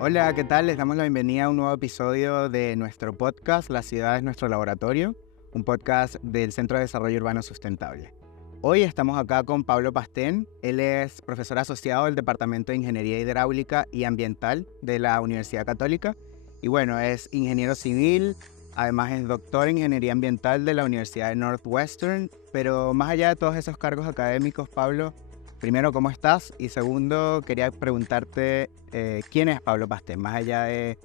Hola, ¿qué tal? Les damos la bienvenida a un nuevo episodio de nuestro podcast, La ciudad es nuestro laboratorio, un podcast del Centro de Desarrollo Urbano Sustentable. Hoy estamos acá con Pablo Pastén. Él es profesor asociado del Departamento de Ingeniería Hidráulica y Ambiental de la Universidad Católica. Y bueno, es ingeniero civil, además es doctor en Ingeniería Ambiental de la Universidad de Northwestern. Pero más allá de todos esos cargos académicos, Pablo, primero, ¿cómo estás? Y segundo, quería preguntarte quién es Pablo Pastén, más allá de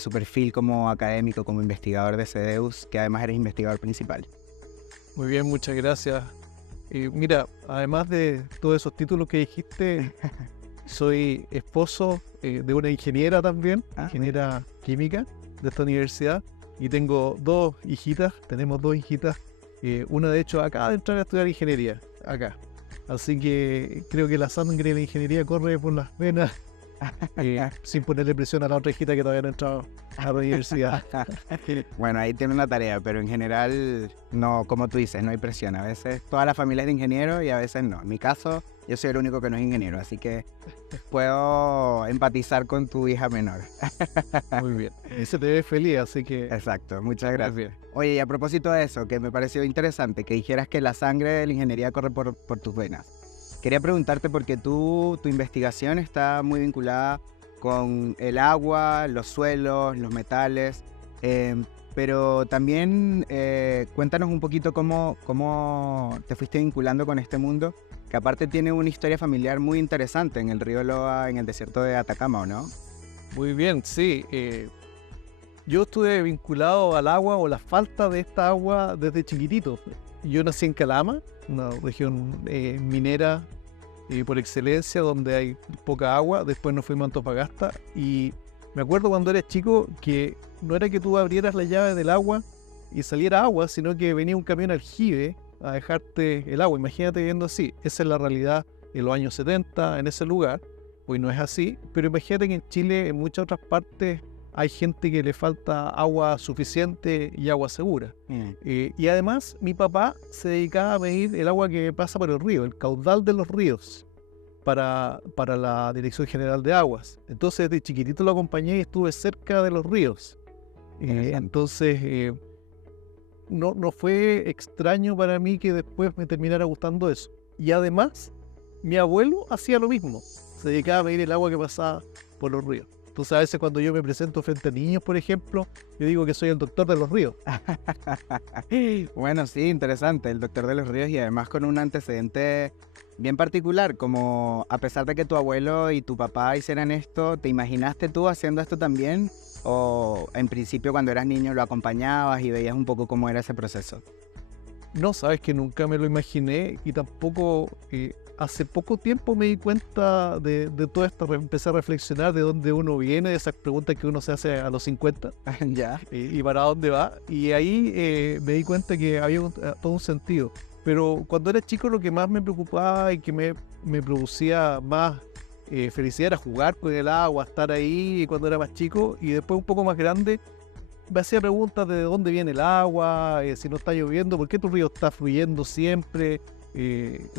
su perfil como académico, como investigador de CEDEUS, que además eres investigador principal. Muy bien, muchas gracias. Mira, además de todos esos títulos que dijiste, soy esposo de una ingeniera también, ingeniera química de esta universidad, y tengo tenemos dos hijitas, una de hecho acaba de entrar a estudiar ingeniería, acá. Así que creo que la sangre de la ingeniería corre por las venas, sin ponerle presión a la otra hijita que todavía no ha entrado a la universidad. Bueno, ahí tiene una tarea, pero en general, no, como tú dices, no hay presión. A veces toda la familia es de ingeniero y a veces no. En mi caso, yo soy el único que no es ingeniero, así que puedo empatizar con tu hija menor. Muy bien. Y se te ve feliz, así que Exacto, muchas muy gracias. bien. Oye, y a propósito de eso, que me pareció interesante, que dijeras que la sangre de la ingeniería corre por tus venas. Quería preguntarte porque tu investigación está muy vinculada con el agua, los suelos, los metales, pero también cuéntanos un poquito cómo te fuiste vinculando con este mundo, que aparte tiene una historia familiar muy interesante en el río Loa, en el desierto de Atacama, ¿o no? Muy bien, sí. Yo estuve vinculado al agua o la falta de esta agua desde chiquitito. Yo nací en Calama, una región minera por excelencia, donde hay poca agua. Después nos fuimos a Antofagasta y me acuerdo cuando era chico que no era que tú abrieras la llave del agua y saliera agua, sino que venía un camión aljibe a dejarte el agua. Imagínate viendo así. Esa es la realidad en los años 70 en ese lugar. Hoy no es así, pero imagínate que en Chile, en muchas otras partes, hay gente que le falta agua suficiente y agua segura. Y además, mi papá se dedicaba a medir el agua que pasa por el río, el caudal de los ríos, para la Dirección General de Aguas. Entonces, de chiquitito lo acompañé y estuve cerca de los ríos. Entonces, no fue extraño para mí que después me terminara gustando eso. Y además, mi abuelo hacía lo mismo. Se dedicaba a medir el agua que pasaba por los ríos. Entonces, a veces cuando yo me presento frente a niños, por ejemplo, yo digo que soy el doctor de los ríos. Bueno, sí, interesante, el doctor de los ríos y además con un antecedente bien particular, como a pesar de que tu abuelo y tu papá hicieran esto, ¿te imaginaste tú haciendo esto también? ¿O en principio cuando eras niño lo acompañabas y veías un poco cómo era ese proceso? No, sabes que nunca me lo imaginé y tampoco hace poco tiempo me di cuenta de todo esto, empecé a reflexionar de dónde uno viene, de esas preguntas que uno se hace a los 50 Ya. y para dónde va. Y ahí me di cuenta que había todo un sentido. Pero cuando era chico lo que más me preocupaba y que me producía más felicidad era jugar con el agua, estar ahí cuando era más chico y después un poco más grande me hacía preguntas de dónde viene el agua, si no está lloviendo, por qué tu río está fluyendo siempre,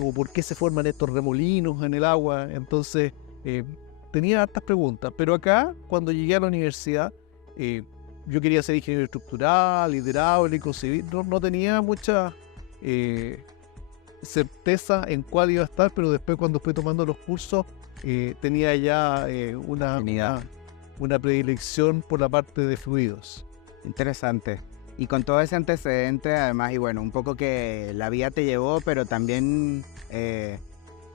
o por qué se forman estos remolinos en el agua. Entonces, tenía hartas preguntas. Pero acá, cuando llegué a la universidad, yo quería ser ingeniero estructural, hidráulico, civil. No tenía mucha certeza en cuál iba a estar, pero después cuando fui tomando los cursos, tenía ya una predilección por la parte de fluidos. Interesante. Y con todo ese antecedente, además, y bueno, un poco que la vida te llevó, pero también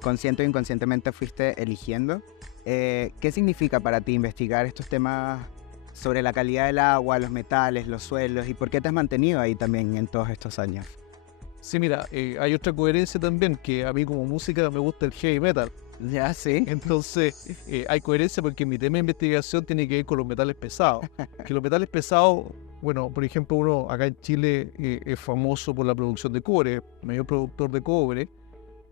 consciente o inconscientemente fuiste eligiendo. ¿Qué significa para ti investigar estos temas sobre la calidad del agua, los metales, los suelos, y por qué te has mantenido ahí también en todos estos años? Sí, mira, hay otra coherencia también, que a mí como música me gusta el heavy metal. Ya, sí. Entonces, hay coherencia porque mi tema de investigación tiene que ver con los metales pesados. Que los metales pesados, bueno, por ejemplo, uno acá en Chile es famoso por la producción de cobre, mayor productor de cobre,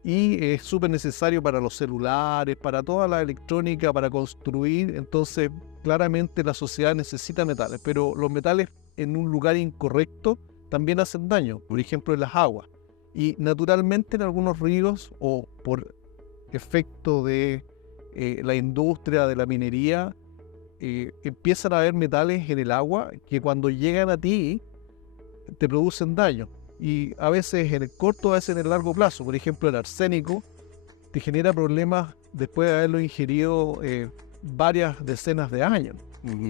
y es súper necesario para los celulares, para toda la electrónica, para construir. Entonces, claramente la sociedad necesita metales, pero los metales en un lugar incorrecto también hacen daño, por ejemplo, en las aguas. Y naturalmente en algunos ríos o por efecto de la industria de la minería, empiezan a haber metales en el agua que cuando llegan a ti te producen daño. Y a veces en el corto, a veces en el largo plazo. Por ejemplo, el arsénico te genera problemas después de haberlo ingerido varias decenas de años.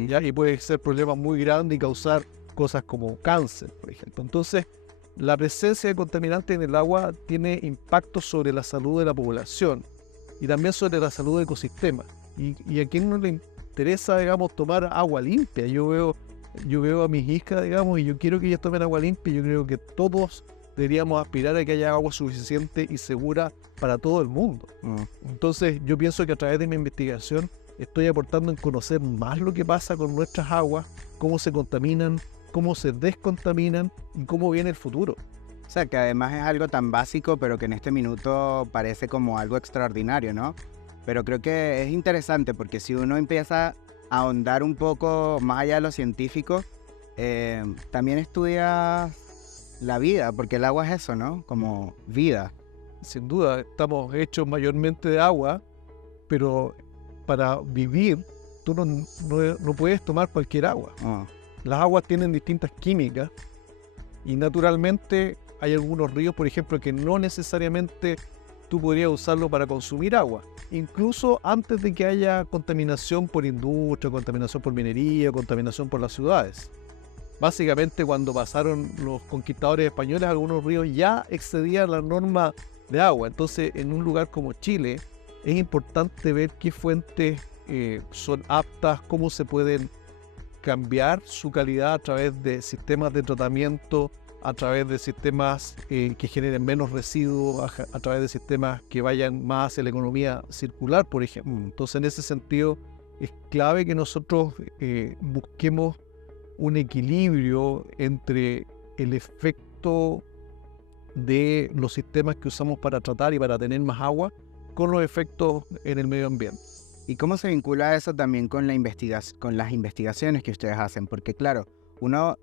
¿Ya? Y puede ser problemas muy grandes y causar cosas como cáncer, por ejemplo. Entonces, la presencia de contaminantes en el agua tiene impacto sobre la salud de la población y también sobre la salud del ecosistema. Y a quien no le interesa, digamos, tomar agua limpia. Yo veo a mis hijas, digamos, y yo quiero que ellas tomen agua limpia. Yo creo que todos deberíamos aspirar a que haya agua suficiente y segura para todo el mundo. Entonces, yo pienso que a través de mi investigación estoy aportando en conocer más lo que pasa con nuestras aguas, cómo se contaminan, cómo se descontaminan y cómo viene el futuro. O sea, que además es algo tan básico, pero que en este minuto parece como algo extraordinario, ¿no? Pero creo que es interesante porque si uno empieza a ahondar un poco más allá de lo científico, también estudia la vida, porque el agua es eso, ¿no? Como vida. Sin duda, estamos hechos mayormente de agua, pero para vivir tú no puedes tomar cualquier agua. Las aguas tienen distintas químicas y naturalmente hay algunos ríos, por ejemplo, que no necesariamente tú podrías usarlo para consumir agua. Incluso antes de que haya contaminación por industria, contaminación por minería, contaminación por las ciudades. Básicamente cuando pasaron los conquistadores españoles, algunos ríos ya excedían la norma de agua. Entonces, en un lugar como Chile, es importante ver qué fuentes son aptas, cómo se pueden cambiar su calidad a través de sistemas de tratamiento, a través de sistemas que generen menos residuos, a través de sistemas que vayan más hacia la economía circular, por ejemplo. Entonces, en ese sentido, es clave que nosotros busquemos un equilibrio entre el efecto de los sistemas que usamos para tratar y para tener más agua con los efectos en el medio ambiente. ¿Y cómo se vincula eso también con con las investigaciones que ustedes hacen? Porque claro, uno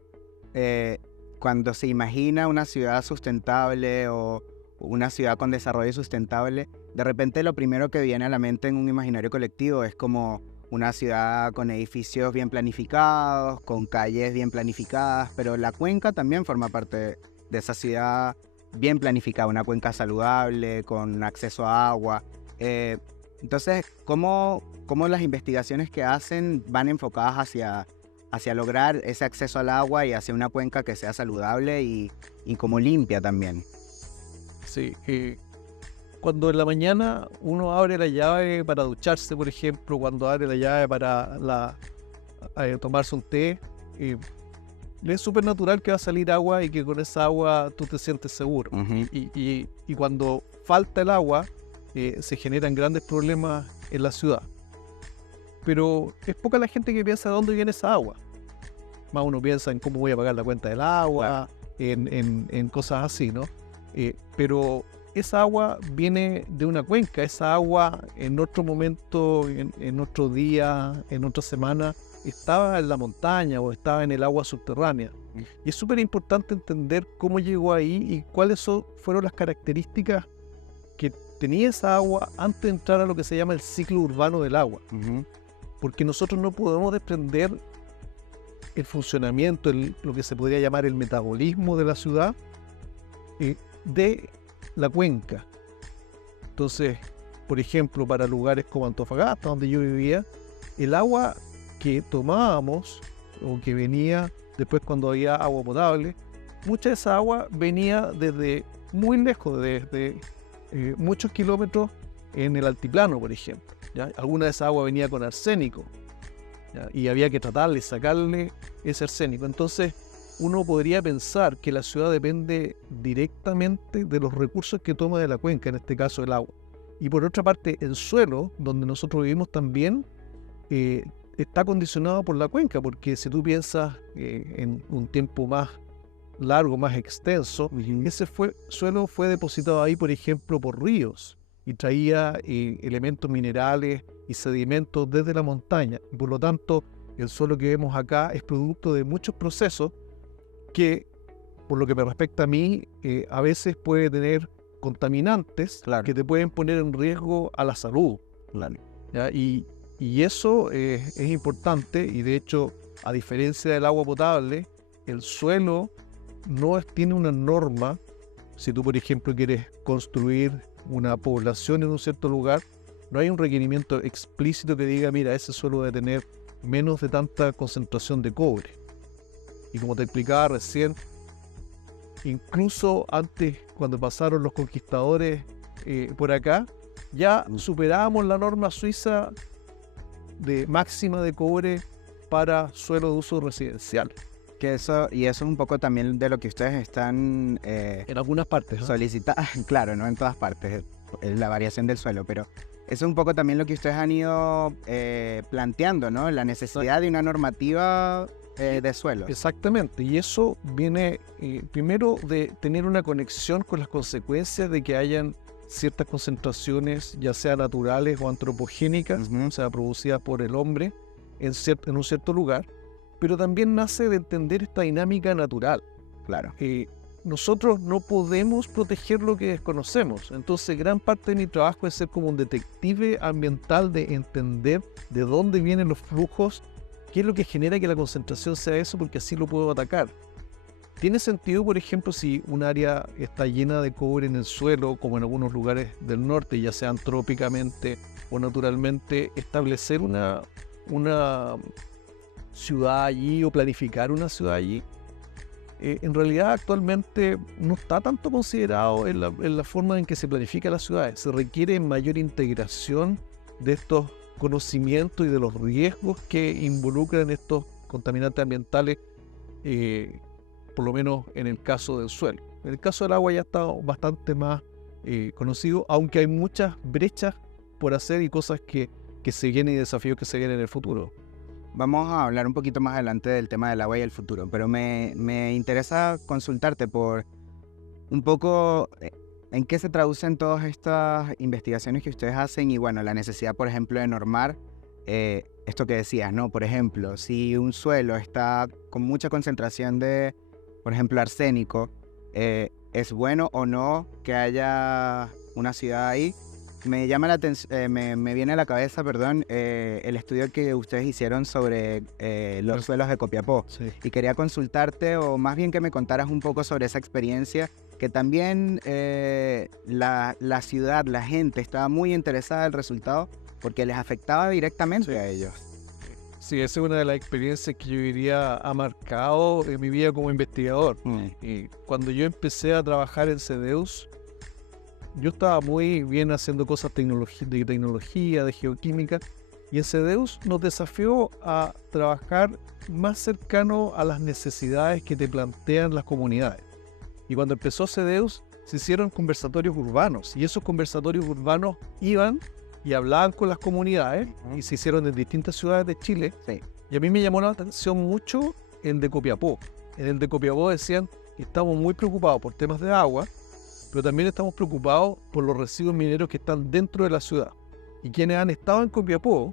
cuando se imagina una ciudad sustentable o una ciudad con desarrollo sustentable, de repente lo primero que viene a la mente en un imaginario colectivo es como una ciudad con edificios bien planificados, con calles bien planificadas, pero la cuenca también forma parte de esa ciudad bien planificada, una cuenca saludable, con acceso a agua. Entonces, ¿cómo las investigaciones que hacen van enfocadas hacia lograr ese acceso al agua y hacia una cuenca que sea saludable y como limpia también? Sí, cuando en la mañana uno abre la llave para ducharse, por ejemplo, cuando abre la llave para tomarse un té, es súper natural que va a salir agua y que con esa agua tú te sientes seguro. Y cuando falta el agua, se generan grandes problemas en la ciudad. Pero es poca la gente que piensa de dónde viene esa agua. Más uno piensa en cómo voy a pagar la cuenta del agua, en cosas así, ¿no? Pero esa agua viene de una cuenca. Esa agua en otro momento, en otro día, en otra semana, estaba en la montaña o estaba en el agua subterránea. Y es súper importante entender cómo llegó ahí y cuáles fueron las características que tenía esa agua antes de entrar a lo que se llama el ciclo urbano del agua. Porque nosotros no podemos desprender el funcionamiento, lo que se podría llamar el metabolismo de la ciudad, de la cuenca. Entonces, por ejemplo, para lugares como Antofagasta, donde yo vivía, el agua que tomábamos o que venía después cuando había agua potable, mucha de esa agua venía desde muy lejos, desde muchos kilómetros en el altiplano, por ejemplo, ¿ya? Alguna de esa agua venía con arsénico, ¿ya? Y había que tratarle, sacarle ese arsénico. Entonces uno podría pensar que la ciudad depende directamente de los recursos que toma de la cuenca, en este caso el agua. Y por otra parte, el suelo donde nosotros vivimos también está condicionado por la cuenca, porque si tú piensas en un tiempo más largo, más extenso, ese suelo fue depositado ahí, por ejemplo, por ríos y traía elementos minerales y sedimentos desde la montaña. Y por lo tanto, el suelo que vemos acá es producto de muchos procesos que, por lo que me respecta a mí, a veces puede tener contaminantes que te pueden poner en riesgo a la salud. ¿Ya? Y Y eso es importante, y de hecho, a diferencia del agua potable, el suelo tiene una norma. Si tú, por ejemplo, quieres construir una población en un cierto lugar, no hay un requerimiento explícito que diga, mira, ese suelo debe tener menos de tanta concentración de cobre. Y como te explicaba recién, incluso antes, cuando pasaron los conquistadores por acá, ya superábamos la norma suiza de máxima de cobre para suelo de uso residencial. Eso es un poco también de lo que ustedes están En algunas partes, ¿no? solicitando, claro, no en todas partes, la variación del suelo, pero eso es un poco también lo que ustedes han ido planteando, ¿no? La necesidad de una normativa de suelo. Exactamente, y eso viene primero de tener una conexión con las consecuencias de que hayan ciertas concentraciones, ya sea naturales o antropogénicas, o sea, producidas por el hombre en un cierto lugar, pero también nace de entender esta dinámica natural. Claro. Nosotros no podemos proteger lo que desconocemos, entonces gran parte de mi trabajo es ser como un detective ambiental, de entender de dónde vienen los flujos, qué es lo que genera que la concentración sea eso, porque así lo puedo atacar. ¿Tiene sentido, por ejemplo, si un área está llena de cobre en el suelo, como en algunos lugares del norte, ya sea antrópicamente o naturalmente, establecer una ciudad allí o planificar una ciudad allí? En realidad actualmente no está tanto considerado en la forma en que se planifica las ciudades. Se requiere mayor integración de estos conocimientos y de los riesgos que involucran estos contaminantes ambientales, por lo menos en el caso del suelo. En el caso del agua ya está bastante más conocido, aunque hay muchas brechas por hacer y cosas que se vienen y desafíos que se vienen en el futuro. Vamos a hablar un poquito más adelante del tema del agua y el futuro, pero me interesa consultarte por un poco en qué se traducen todas estas investigaciones que ustedes hacen y bueno, la necesidad, por ejemplo, de normar esto que decías, ¿no? Por ejemplo, si un suelo está con mucha concentración de, por ejemplo, arsénico, ¿es bueno o no que haya una ciudad ahí? Me llama la atención, me viene a la cabeza, el estudio que ustedes hicieron sobre los suelos de Copiapó. Sí. Y quería consultarte, o más bien que me contaras un poco sobre esa experiencia, que también la ciudad, la gente estaba muy interesada en el resultado porque les afectaba directamente a ellos. Sí, esa es una de las experiencias que yo diría ha marcado en mi vida como investigador. Y cuando yo empecé a trabajar en CDEUS, yo estaba muy bien haciendo cosas de tecnología, de geoquímica, y en CDEUS nos desafió a trabajar más cercano a las necesidades que te plantean las comunidades. Y cuando empezó CDEUS, se hicieron conversatorios urbanos, y esos conversatorios urbanos iban y hablaban con las comunidades, y se hicieron en distintas ciudades de Chile. Sí. Y a mí me llamó la atención mucho el de Copiapó. En el de Copiapó decían que estamos muy preocupados por temas de agua, pero también estamos preocupados por los residuos mineros que están dentro de la ciudad. Y quienes han estado en Copiapó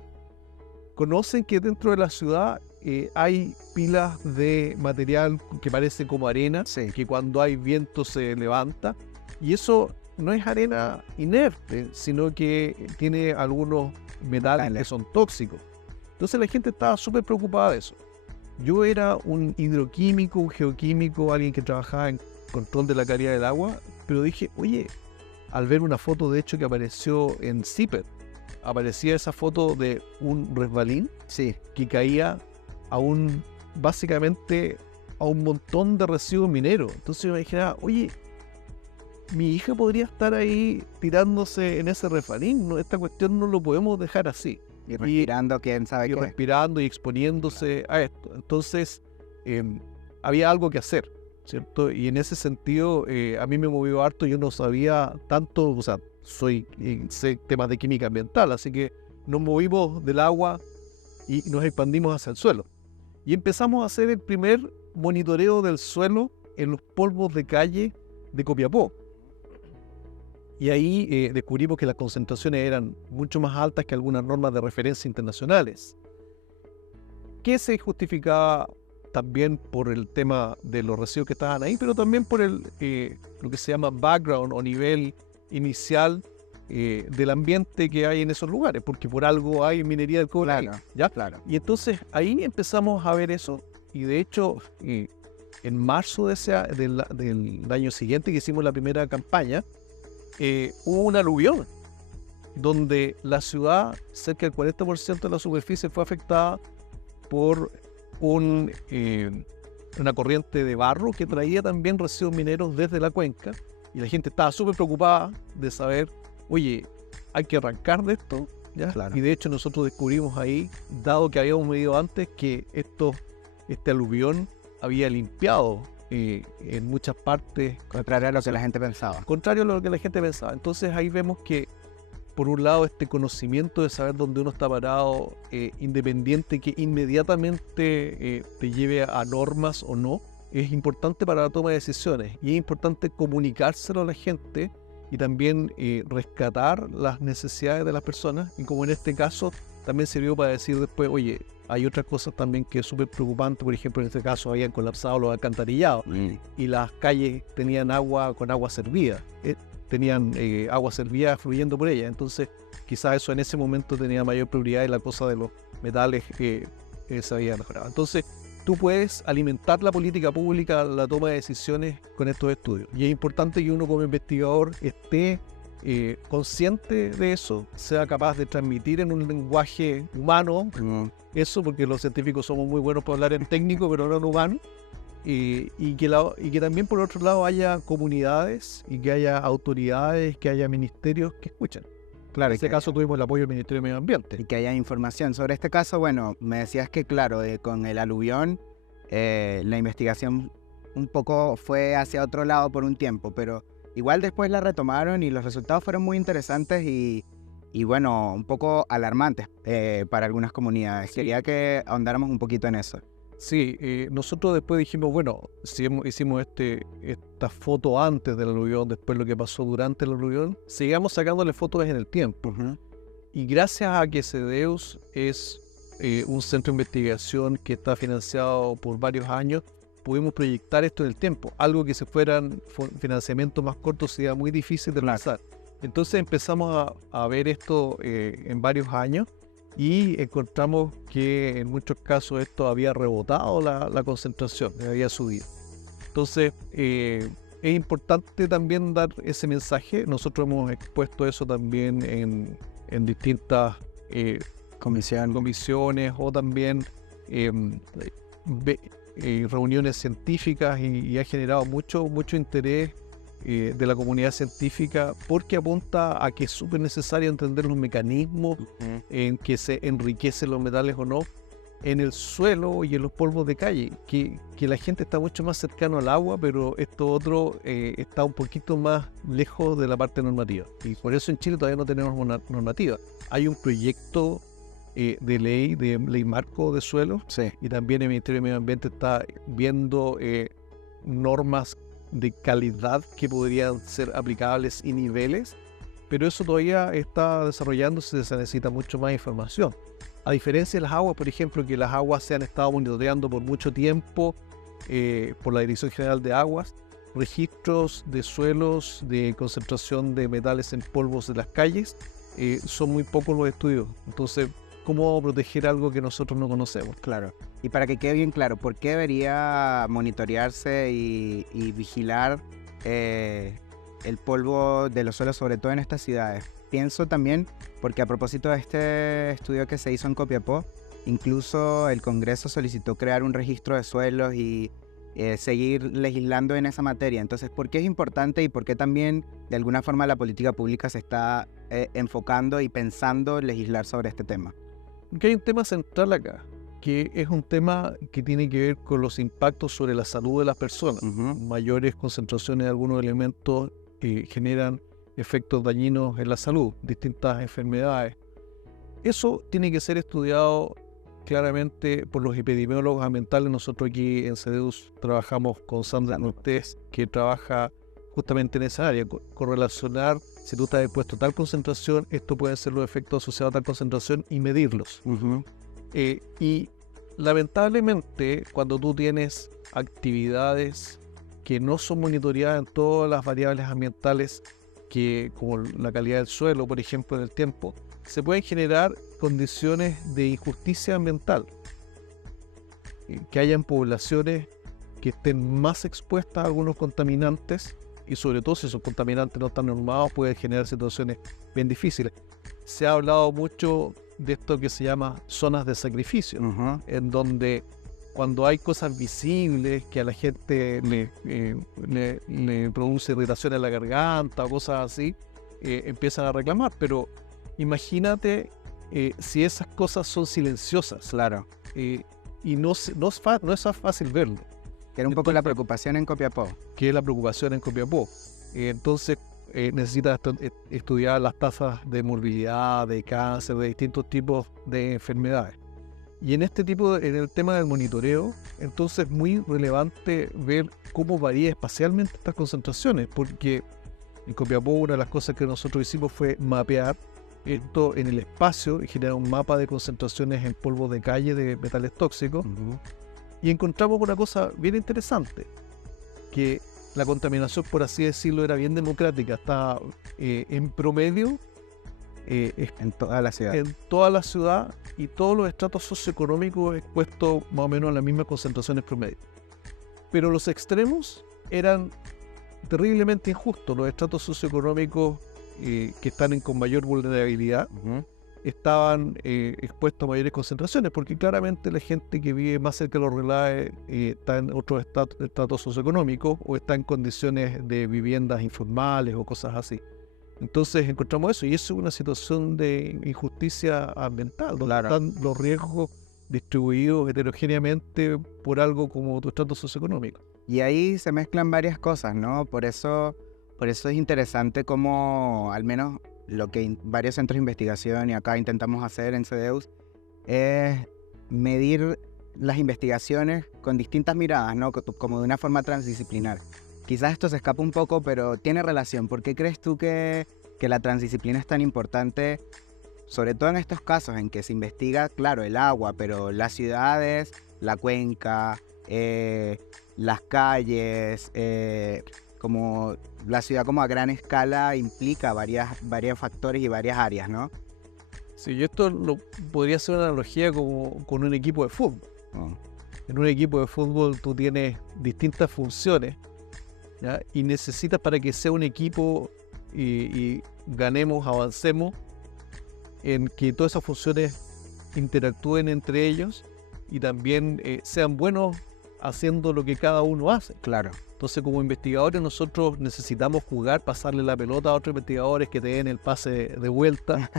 conocen que dentro de la ciudad hay pilas de material que parece como arena, Sí. que cuando hay viento se levanta, y eso no es arena inerte, sino que tiene algunos metales que son tóxicos. Entonces la gente estaba súper preocupada de eso. Yo era un hidroquímico, un geoquímico, alguien que trabajaba en control de la calidad del agua, pero dije, oye, al ver una foto de hecho que apareció en CIPET, aparecía esa foto de un resbalín que caía básicamente a un montón de residuos mineros. Entonces yo me dije, oye, mi hija podría estar ahí tirándose en ese resbalín, ¿no? Esta cuestión no lo podemos dejar así. Y respirando, quién sabe y qué. respirando y exponiéndose a esto. Entonces, había algo que hacer, ¿cierto? Y en ese sentido, a mí me movió harto. Yo no sabía tanto, o sea, sé temas de química ambiental, así que nos movimos del agua y nos expandimos hacia el suelo. Y empezamos a hacer el primer monitoreo del suelo en los polvos de calle de Copiapó. Y ahí descubrimos que las concentraciones eran mucho más altas que algunas normas de referencia internacionales, que se justificaba también por el tema de los residuos que estaban ahí, pero también por lo que se llama background o nivel inicial del ambiente que hay en esos lugares, porque por algo hay minería del cobre ahí, Claro, ¿ya? claro. Y entonces ahí empezamos a ver eso, y de hecho en marzo del año siguiente que hicimos la primera campaña, hubo un aluvión donde la ciudad, cerca del 40% de la superficie fue afectada por una corriente de barro que traía también residuos mineros desde la cuenca, y la gente estaba súper preocupada de saber, oye, hay que arrancar de esto, ¿ya? Claro. Y de hecho nosotros descubrimos ahí, dado que habíamos medido antes, que este aluvión había limpiado en muchas partes, Contrario a lo que la gente pensaba. contrario a lo que la gente pensaba. Entonces ahí vemos que, por un lado, este conocimiento de saber dónde uno está parado, independiente que inmediatamente te lleve a normas o no, es importante para la toma de decisiones, y es importante comunicárselo a la gente y también rescatar las necesidades de las personas, y como en este caso también sirvió para decir después, oye, hay otras cosas también que es súper preocupante. Por ejemplo, en este caso habían colapsado los alcantarillados y las calles tenían agua con agua servida. Tenían agua servida fluyendo por ella. Entonces, quizás eso en ese momento tenía mayor prioridad, y la cosa de los metales se había mejorado. Entonces, tú puedes alimentar la política pública, la toma de decisiones con estos estudios. Y es importante que uno como investigador esté consciente de eso, sea capaz de transmitir en un lenguaje humano eso, porque los científicos somos muy buenos para hablar en técnico, pero no en humano. Y que también por otro lado haya comunidades, y que haya autoridades, que haya ministerios que escuchen. Claro, En este caso tuvimos el apoyo del Ministerio de Medio Ambiente. y que haya información. Sobre este caso, bueno, me decías que claro, con el aluvión, la investigación un poco fue hacia otro lado por un tiempo, pero igual después la retomaron y los resultados fueron muy interesantes y bueno, un poco alarmantes para algunas comunidades. Sí. Quería que ahondáramos un poquito en eso. Sí, nosotros después dijimos, bueno, si hicimos esta foto antes del aluvión, después lo que pasó durante el aluvión, sigamos sacándole fotos en el tiempo. Y gracias a que CEDEUS es un centro de investigación que está financiado por varios años, pudimos proyectar esto en el tiempo. Algo que si fueran financiamientos más cortos sería muy difícil de realizar. Entonces empezamos a ver esto en varios años, y encontramos que en muchos casos esto había rebotado la concentración, había subido. Entonces es importante también dar ese mensaje. Nosotros hemos expuesto eso también en distintas comisiones, o también reuniones científicas, y ha generado mucho interés de la comunidad científica, porque apunta a que es súper necesario entender los mecanismos en que se enriquecen los metales o no en el suelo y en los polvos de calle, que la gente está mucho más cercano al agua, pero esto otro está un poquito más lejos de la parte normativa, y por eso en Chile todavía no tenemos una normativa. Hay un proyecto de ley marco de suelo, Sí. y también el Ministerio de Medio Ambiente está viendo normas de calidad que podrían ser aplicables y niveles, pero eso todavía está desarrollándose, se necesita mucho más información. A diferencia de las aguas, por ejemplo, que las aguas se han estado monitoreando por mucho tiempo por la Dirección General de Aguas, registros de suelos, de concentración de metales en polvos de las calles, son muy pocos los estudios. Entonces, ¿cómo proteger algo que nosotros no conocemos? Claro. Y para que quede bien claro, ¿por qué debería monitorearse y vigilar el polvo de los suelos, sobre todo en estas ciudades? Pienso también, porque a propósito de este estudio que se hizo en Copiapó, incluso el Congreso solicitó crear un registro de suelos y seguir legislando en esa materia. Entonces, ¿por qué es importante y por qué también de alguna forma la política pública se está enfocando y pensando legislar sobre este tema? Porque hay un tema central acá, que es un tema que tiene que ver con los impactos sobre la salud de las personas. Mayores concentraciones de algunos elementos generan efectos dañinos en la salud, distintas enfermedades. Eso tiene que ser estudiado claramente por los epidemiólogos ambientales. Nosotros aquí en CEDEUS trabajamos con Sandra Nortés, que trabaja justamente en esa área, correlacionar si tú estás expuesto a tal concentración, esto pueden ser los efectos asociados a tal concentración, y medirlos. Y lamentablemente, cuando tú tienes actividades que no son monitoreadas en todas las variables ambientales, que, como la calidad del suelo, por ejemplo, en el tiempo, se pueden generar condiciones de injusticia ambiental. Que hayan poblaciones que estén más expuestas a algunos contaminantes, y sobre todo si esos contaminantes no están normados, pueden generar situaciones bien difíciles. Se ha hablado mucho de esto que se llama zonas de sacrificio, en donde cuando hay cosas visibles que a la gente le produce irritación en la garganta o cosas así, empiezan a reclamar. Pero imagínate si esas cosas son silenciosas. Claro. Y no es fácil verlo. Que era un poco la preocupación en Copiapó. Que es la preocupación en Copiapó. Entonces necesitas estudiar las tasas de morbilidad, de cáncer, de distintos tipos de enfermedades. Y en el tema del monitoreo, entonces es muy relevante ver cómo varía espacialmente estas concentraciones, porque en Copiapó una de las cosas que nosotros hicimos fue mapear esto en el espacio y generar un mapa de concentraciones en polvo de calle de metales tóxicos. Y encontramos una cosa bien interesante, que la contaminación, por así decirlo, era bien democrática. Está en promedio en toda la ciudad. En toda la ciudad, y todos los estratos socioeconómicos expuestos más o menos a las mismas concentraciones promedio. Pero los extremos eran terriblemente injustos. Los estratos socioeconómicos que están con mayor vulnerabilidad estaban expuestos a mayores concentraciones, porque claramente la gente que vive más cerca de los relaves está en otros estratos socioeconómicos o está en condiciones de viviendas informales o cosas así. Entonces encontramos eso, y eso es una situación de injusticia ambiental, donde están los riesgos distribuidos heterogéneamente por algo como tu estrato socioeconómico. Y ahí se mezclan varias cosas, ¿no? Por eso es interesante cómo, al menos lo que varios centros de investigación y acá intentamos hacer en CDEUS, es medir las investigaciones con distintas miradas, ¿no? Como de una forma transdisciplinar. Quizás esto se escapa un poco, pero tiene relación. ¿Por qué crees tú que la transdisciplina es tan importante, sobre todo en estos casos en que se investiga, claro, el agua, pero las ciudades, la cuenca, las calles, como la ciudad como a gran escala implica varios factores y varias áreas, ¿no? Sí, esto podría ser una analogía como con un equipo de fútbol. En un equipo de fútbol tú tienes distintas funciones, ¿ya? Y necesitas, para que sea un equipo y ganemos, avancemos, en que todas esas funciones interactúen entre ellos y también sean buenos haciendo lo que cada uno hace. Claro. Entonces, como investigadores, nosotros necesitamos jugar, pasarle la pelota a otros investigadores que te den el pase de vuelta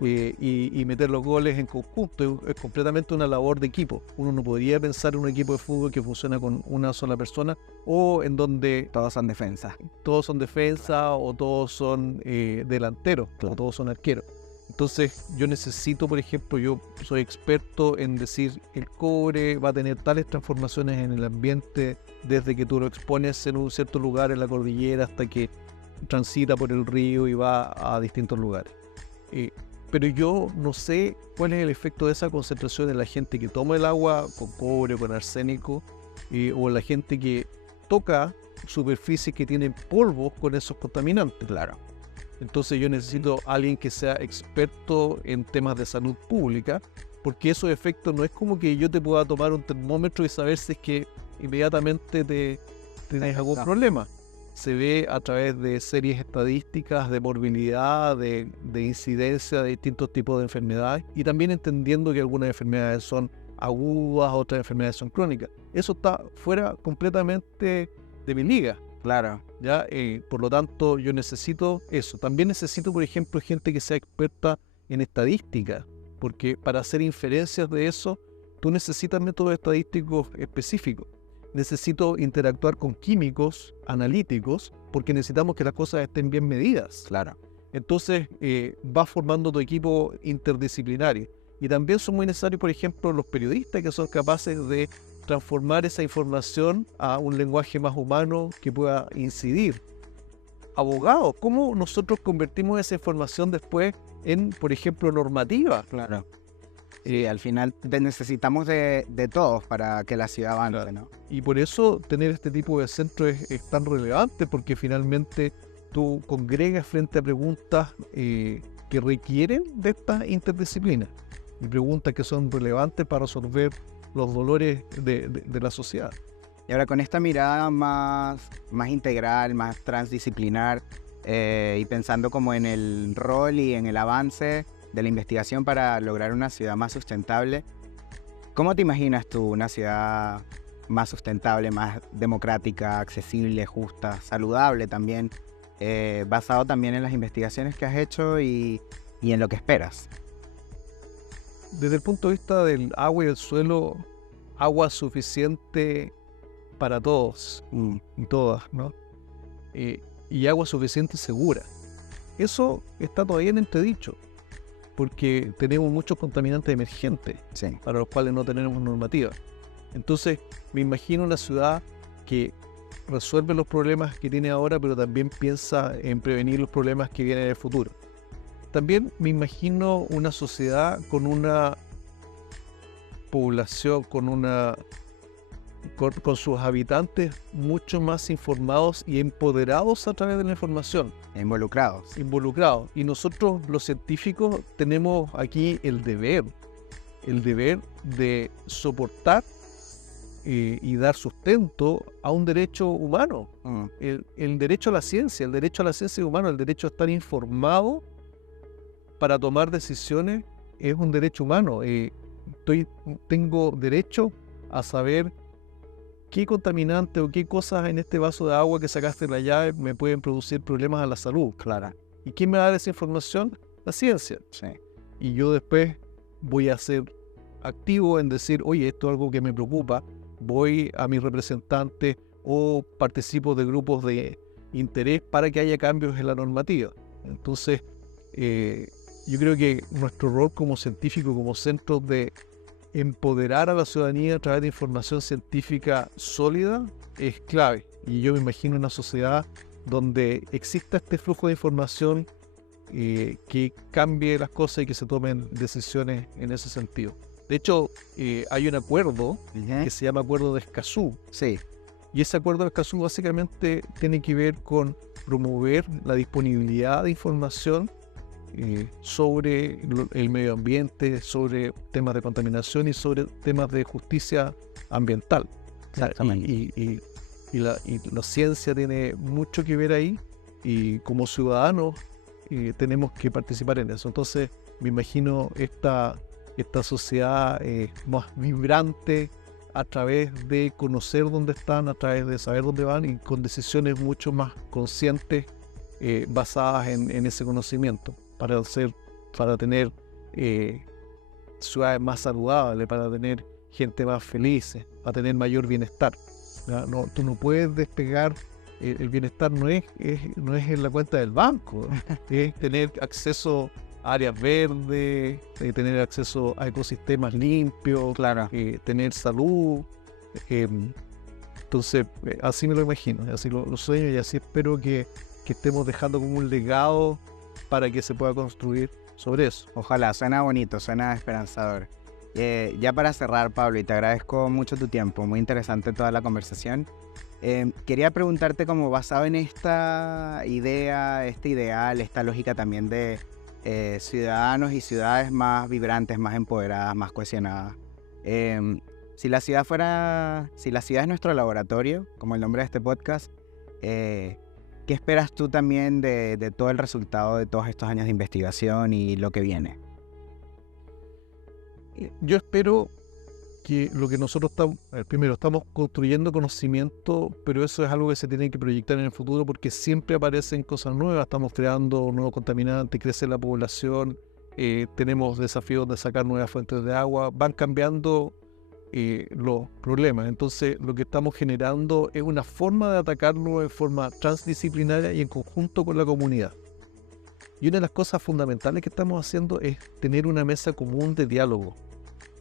y meter los goles en conjunto. Es completamente una labor de equipo. Uno no podría pensar en un equipo de fútbol que funciona con una sola persona, o en donde todos son defensa. Todos son defensa, o todos son delanteros, o todos son arqueros. Entonces yo necesito, por ejemplo, yo soy experto en decir el cobre va a tener tales transformaciones en el ambiente desde que tú lo expones en un cierto lugar en la cordillera hasta que transita por el río y va a distintos lugares. Pero yo no sé cuál es el efecto de esa concentración en la gente que toma el agua con cobre, con arsénico, o en la gente que toca superficies que tienen polvo con esos contaminantes. Claro. Entonces yo necesito a alguien que sea experto en temas de salud pública, porque esos efectos no es como que yo te pueda tomar un termómetro y saber si es que inmediatamente tenés algún problema. Se ve a través de series estadísticas de morbilidad, de incidencia de distintos tipos de enfermedades, y también entendiendo que algunas enfermedades son agudas, otras enfermedades son crónicas. Eso está fuera completamente de mi liga. Claro. ¿Ya? Por lo tanto, yo necesito eso. También necesito, por ejemplo, gente que sea experta en estadística, porque para hacer inferencias de eso, tú necesitas métodos estadísticos específicos. Necesito interactuar con químicos analíticos, porque necesitamos que las cosas estén bien medidas. Claro. Entonces, vas formando tu equipo interdisciplinario. Y también son muy necesarios, por ejemplo, los periodistas que son capaces de transformar esa información a un lenguaje más humano que pueda incidir. Abogados, ¿cómo nosotros convertimos esa información después en, por ejemplo, normativa? Claro. Sí, al final necesitamos de todos para que la ciudad avance, ¿no? Y por eso tener este tipo de centros es tan relevante, porque finalmente tú congregas frente a preguntas que requieren de esta interdisciplina y preguntas que son relevantes para resolver los dolores de la sociedad. Y ahora con esta mirada más integral, más transdisciplinar, y pensando como en el rol y en el avance de la investigación para lograr una ciudad más sustentable, ¿cómo te imaginas tú una ciudad más sustentable, más democrática, accesible, justa, saludable también, basado también en las investigaciones que has hecho y en lo que esperas? Desde el punto de vista del agua y el suelo, agua suficiente para todos y todas, ¿no? Y agua suficiente y segura. Eso está todavía en entredicho, porque tenemos muchos contaminantes emergentes, Sí. para los cuales no tenemos normativa. Entonces, me imagino una ciudad que resuelve los problemas que tiene ahora, pero también piensa en prevenir los problemas que vienen en el futuro. También me imagino una sociedad con una población, con sus habitantes mucho más informados y empoderados a través de la información. Involucrados. Y nosotros, los científicos, tenemos aquí el deber de soportar y dar sustento a un derecho humano. El derecho a la ciencia, es humano, el derecho a estar informado para tomar decisiones es un derecho humano. Tengo derecho a saber qué contaminante o qué cosas en este vaso de agua que sacaste de la llave me pueden producir problemas a la salud. Claro. ¿Y quién me da esa información? La ciencia. Sí. Y yo después voy a ser activo en decir, oye, esto es algo que me preocupa, voy a mis representantes o participo de grupos de interés para que haya cambios en la normativa. Entonces, yo creo que nuestro rol como científico, como centro de empoderar a la ciudadanía a través de información científica sólida es clave. Y yo me imagino una sociedad donde exista este flujo de información que cambie las cosas y que se tomen decisiones en ese sentido. De hecho, hay un acuerdo que se llama Acuerdo de Escazú. Sí. Y ese Acuerdo de Escazú básicamente tiene que ver con promover la disponibilidad de información sobre el medio ambiente, sobre temas de contaminación y sobre temas de justicia ambiental. Exactamente. Y la ciencia tiene mucho que ver ahí, y como ciudadanos tenemos que participar en eso. Entonces me imagino esta sociedad más vibrante a través de conocer dónde están, a través de saber dónde van y con decisiones mucho más conscientes basadas en ese conocimiento para tener ciudades más saludables, para tener gente más feliz, para tener mayor bienestar. No, tú no puedes despegar. El bienestar no es en la cuenta del banco, es tener acceso a áreas verdes, tener acceso a ecosistemas limpios, Claro. tener salud. Entonces, así me lo imagino, así lo sueño, y así espero que estemos dejando como un legado para que se pueda construir sobre eso. Ojalá, suena bonito, suena esperanzador. Ya para cerrar, Pablo, y te agradezco mucho tu tiempo, muy interesante toda la conversación. Quería preguntarte, como basado en esta idea, este ideal, esta lógica también de ciudadanos y ciudades más vibrantes, más empoderadas, más cohesionadas. Si la ciudad es nuestro laboratorio, como el nombre de este podcast, ¿qué esperas tú también de todo el resultado de todos estos años de investigación y lo que viene? Yo espero que lo que nosotros estamos construyendo conocimiento, pero eso es algo que se tiene que proyectar en el futuro, porque siempre aparecen cosas nuevas, estamos creando nuevos contaminantes, crece la población, tenemos desafíos de sacar nuevas fuentes de agua, van cambiando los problemas. Entonces, lo que estamos generando es una forma de atacarlo en forma transdisciplinaria y en conjunto con la comunidad. Y una de las cosas fundamentales que estamos haciendo es tener una mesa común de diálogo.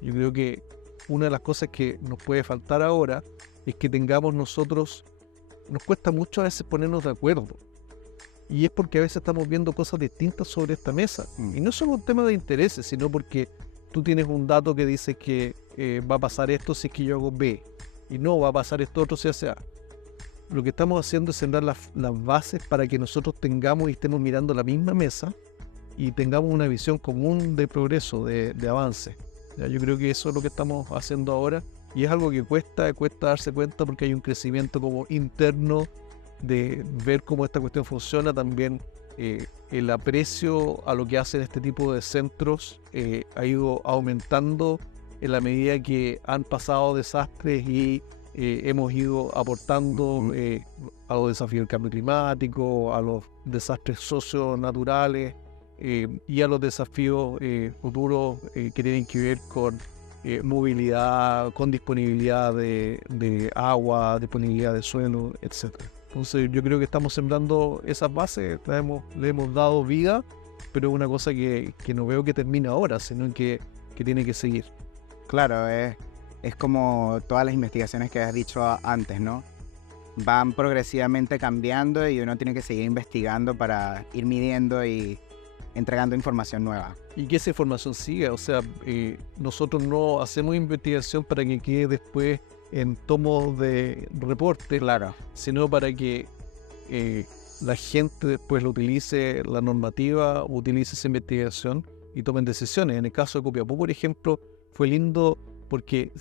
Yo creo que una de las cosas que nos puede faltar ahora es que nos cuesta mucho a veces ponernos de acuerdo. Y es porque a veces estamos viendo cosas distintas sobre esta mesa. Y no solo un tema de intereses, sino porque tú tienes un dato que dice que va a pasar esto si es que yo hago B, y no va a pasar esto otro si hace A. lo que estamos haciendo es sembrar las bases para que nosotros tengamos y estemos mirando la misma mesa y tengamos una visión común de progreso, de avance. ¿Ya? Yo creo que eso es lo que estamos haciendo ahora y es algo que cuesta darse cuenta porque hay un crecimiento como interno de ver cómo esta cuestión funciona. También el aprecio a lo que hacen este tipo de centros ha ido aumentando en la medida que han pasado desastres y hemos ido aportando a los desafíos del cambio climático, a los desastres socionaturales y a los desafíos futuros que tienen que ver con movilidad, con disponibilidad de agua, disponibilidad de suelo, etc. Entonces yo creo que estamos sembrando esas bases, le hemos dado vida, pero es una cosa que no veo que termine ahora, sino que tiene que seguir. Claro, es como todas las investigaciones que has dicho antes, ¿no? Van progresivamente cambiando y uno tiene que seguir investigando para ir midiendo y entregando información nueva. Y que esa información siga, o sea, nosotros no hacemos investigación para que quede después en tomos de reportes, Claro. sino para que la gente después lo utilice, la normativa, utilice esa investigación y tomen decisiones. En el caso de Copiapó, por ejemplo, fue lindo porque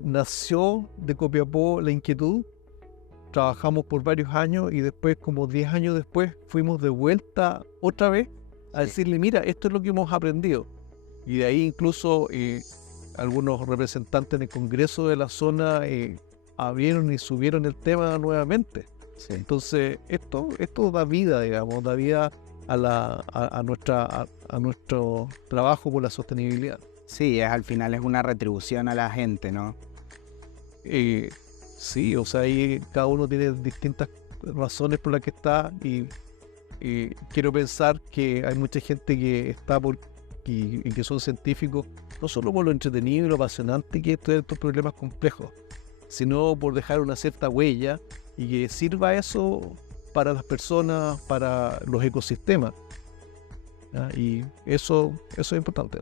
nació de Copiapó la inquietud, trabajamos por varios años y después, como 10 años después, fuimos de vuelta otra vez a decirle, mira, esto es lo que hemos aprendido. Y de ahí incluso algunos representantes en el Congreso de la zona abrieron y subieron el tema nuevamente. Sí. Entonces, esto da vida, digamos, da vida a nuestro trabajo por la sostenibilidad. Sí, al final es una retribución a la gente, ¿no? Sí, o sea, ahí cada uno tiene distintas razones por las que está y quiero pensar que hay mucha gente que está y que son científicos, no solo por lo entretenido y lo apasionante que es estos problemas complejos, sino por dejar una cierta huella y que sirva eso para las personas, para los ecosistemas. ¿Ya? Y eso es importante.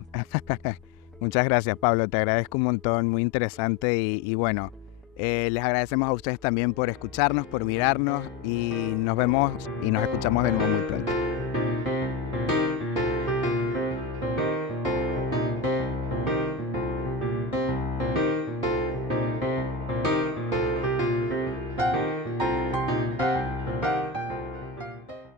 Muchas gracias, Pablo, te agradezco un montón, muy interesante y bueno, les agradecemos a ustedes también por escucharnos, por mirarnos y nos vemos y nos escuchamos de nuevo muy pronto.